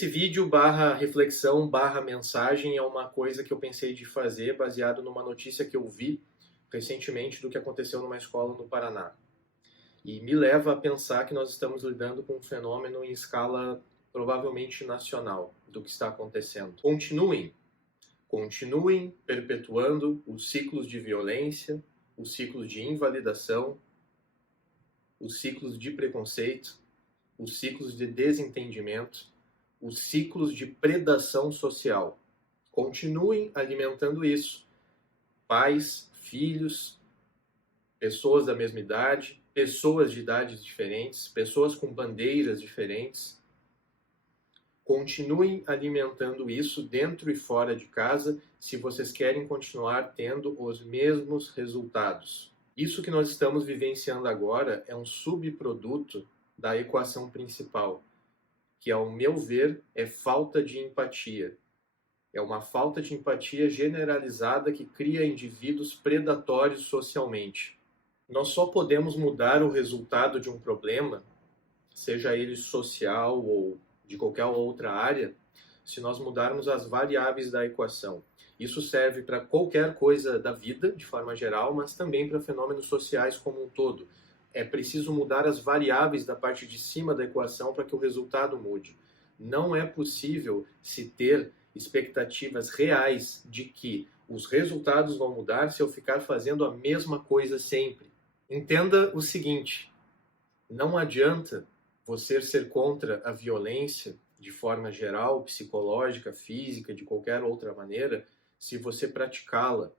Esse vídeo barra reflexão barra mensagem é uma coisa que eu pensei de fazer baseado numa notícia que eu vi recentemente do que aconteceu numa escola no Paraná. E me leva a pensar que nós estamos lidando com um fenômeno em escala provavelmente nacional do que está acontecendo. Continuem perpetuando os ciclos de violência, os ciclos de invalidação, os ciclos de preconceito, os ciclos de desentendimento, os ciclos de predação social. Continuem alimentando isso. Pais, filhos, pessoas da mesma idade, pessoas de idades diferentes, pessoas com bandeiras diferentes. Continuem alimentando isso dentro e fora de casa se vocês querem continuar tendo os mesmos resultados. Isso que nós estamos vivenciando agora é um subproduto da equação principal, que, ao meu ver, é falta de empatia. É uma falta de empatia generalizada que cria indivíduos predatórios socialmente. Nós só podemos mudar o resultado de um problema, seja ele social ou de qualquer outra área, se nós mudarmos as variáveis da equação. Isso serve para qualquer coisa da vida, de forma geral, mas também para fenômenos sociais como um todo. É preciso mudar as variáveis da parte de cima da equação para que o resultado mude. Não é possível se ter expectativas reais de que os resultados vão mudar se eu ficar fazendo a mesma coisa sempre. Entenda o seguinte: não adianta você ser contra a violência de forma geral, psicológica, física, de qualquer outra maneira, se você praticá-la.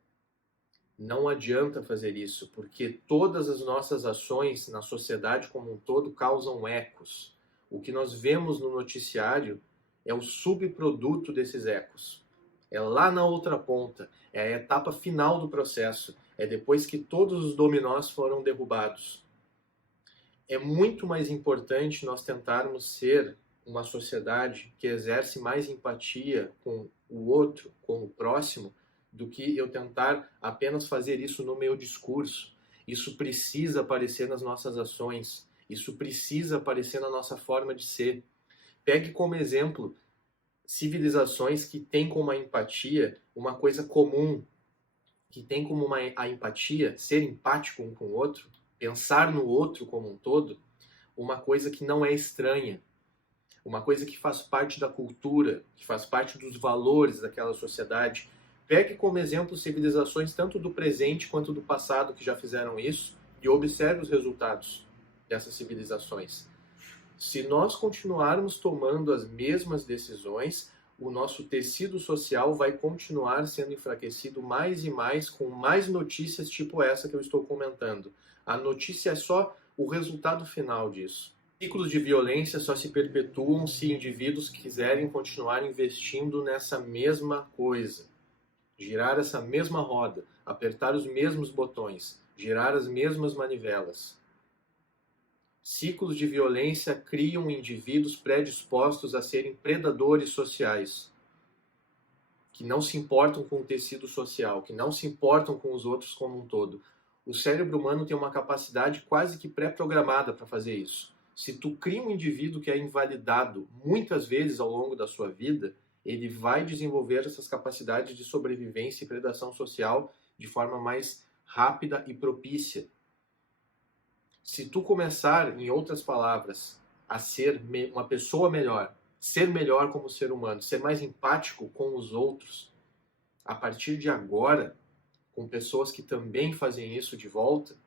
Não adianta fazer isso, porque todas as nossas ações na sociedade como um todo causam ecos. O que nós vemos no noticiário é o subproduto desses ecos. É lá na outra ponta, é a etapa final do processo, é depois que todos os dominós foram derrubados. É muito mais importante nós tentarmos ser uma sociedade que exerce mais empatia com o outro, com o próximo, do que eu tentar apenas fazer isso no meu discurso. Isso precisa aparecer nas nossas ações, isso precisa aparecer na nossa forma de ser. Pegue como exemplo civilizações que têm como a empatia uma coisa comum, que tem como a empatia, ser empático um com o outro, pensar no outro como um todo, uma coisa que não é estranha, uma coisa que faz parte da cultura, que faz parte dos valores daquela sociedade. Pegue como exemplo civilizações tanto do presente quanto do passado que já fizeram isso e observe os resultados dessas civilizações. Se nós continuarmos tomando as mesmas decisões, o nosso tecido social vai continuar sendo enfraquecido mais e mais, com mais notícias tipo essa que eu estou comentando. A notícia é só o resultado final disso. Ciclos de violência só se perpetuam se indivíduos quiserem continuar investindo nessa mesma coisa. Girar essa mesma roda, apertar os mesmos botões, girar as mesmas manivelas. Ciclos de violência criam indivíduos predispostos a serem predadores sociais, que não se importam com o tecido social, que não se importam com os outros como um todo. O cérebro humano tem uma capacidade quase que pré-programada para fazer isso. Se tu cria um indivíduo que é invalidado muitas vezes ao longo da sua vida, ele vai desenvolver essas capacidades de sobrevivência e predação social de forma mais rápida e propícia. Se tu começar, em outras palavras, a ser uma pessoa melhor, ser melhor como ser humano, ser mais empático com os outros, a partir de agora, com pessoas que também fazem isso de volta,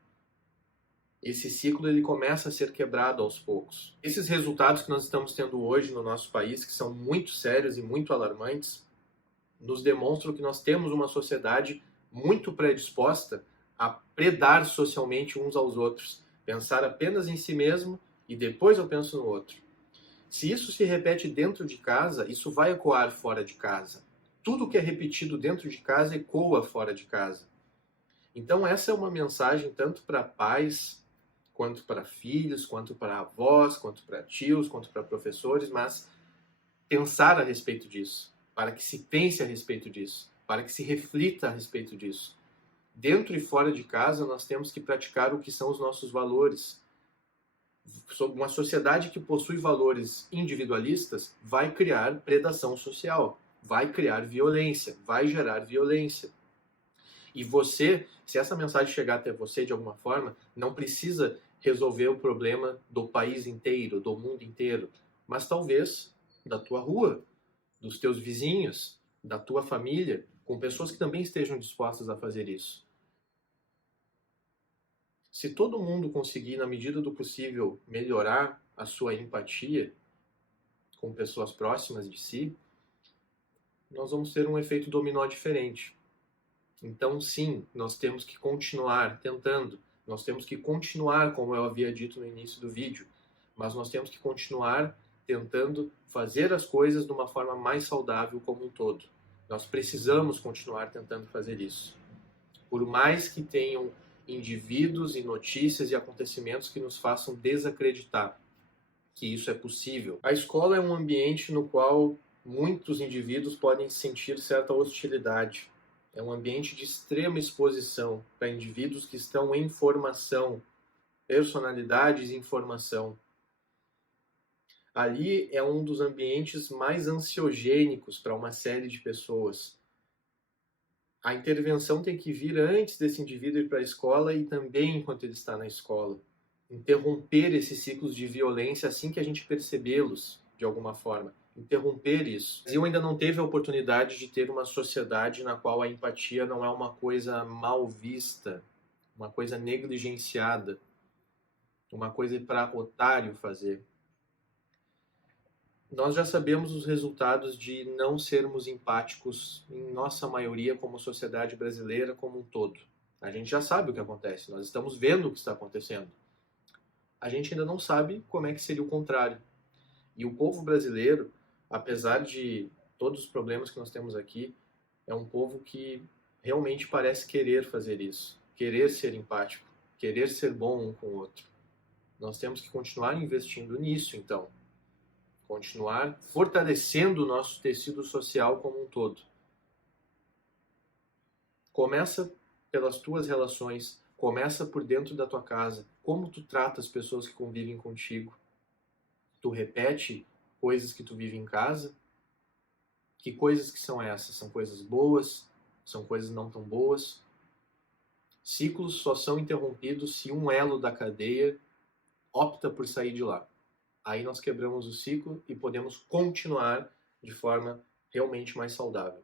esse ciclo ele começa a ser quebrado aos poucos. Esses resultados que nós estamos tendo hoje no nosso país, que são muito sérios e muito alarmantes, nos demonstram que nós temos uma sociedade muito predisposta a predar socialmente uns aos outros, pensar apenas em si mesmo e depois eu penso no outro. Se isso se repete dentro de casa, isso vai ecoar fora de casa. Tudo que é repetido dentro de casa ecoa fora de casa. Então essa é uma mensagem tanto para pais, quanto para filhos, quanto para avós, quanto para tios, quanto para professores, mas pensar a respeito disso, para que se pense a respeito disso, para que se reflita a respeito disso. Dentro e fora de casa, nós temos que praticar o que são os nossos valores. Uma sociedade que possui valores individualistas vai criar predação social, vai criar violência, vai gerar violência. E você, se essa mensagem chegar até você de alguma forma, não precisa resolver o problema do país inteiro, do mundo inteiro, mas talvez da tua rua, dos teus vizinhos, da tua família, com pessoas que também estejam dispostas a fazer isso. Se todo mundo conseguir, na medida do possível, melhorar a sua empatia com pessoas próximas de si, nós vamos ter um efeito dominó diferente. Então, sim, nós temos que continuar tentando, nós temos que continuar, como eu havia dito no início do vídeo, mas nós temos que continuar tentando fazer as coisas de uma forma mais saudável como um todo. Nós precisamos continuar tentando fazer isso. Por mais que tenham indivíduos e notícias e acontecimentos que nos façam desacreditar que isso é possível. A escola é um ambiente no qual muitos indivíduos podem sentir certa hostilidade. É um ambiente de extrema exposição para indivíduos que estão em formação, personalidades em formação. Ali é um dos ambientes mais ansiogênicos para uma série de pessoas. A intervenção tem que vir antes desse indivíduo ir para a escola e também enquanto ele está na escola. Interromper esses ciclos de violência assim que a gente percebê-los, de alguma forma. Interromper isso. O Brasil ainda não teve a oportunidade de ter uma sociedade na qual a empatia não é uma coisa mal vista, uma coisa negligenciada, uma coisa para otário fazer. Nós já sabemos os resultados de não sermos empáticos, em nossa maioria, como sociedade brasileira como um todo. A gente já sabe o que acontece, nós estamos vendo o que está acontecendo. A gente ainda não sabe como é que seria o contrário. E o povo brasileiro, apesar de todos os problemas que nós temos aqui, é um povo que realmente parece querer fazer isso, querer ser empático, querer ser bom um com o outro. Nós temos que continuar investindo nisso, então. Continuar fortalecendo o nosso tecido social como um todo. Começa pelas tuas relações, começa por dentro da tua casa. Como tu trata as pessoas que convivem contigo? Tu repete coisas que tu vive em casa? Que coisas que são essas? São coisas boas? São coisas não tão boas? Ciclos só são interrompidos se um elo da cadeia opta por sair de lá. Aí nós quebramos o ciclo e podemos continuar de forma realmente mais saudável.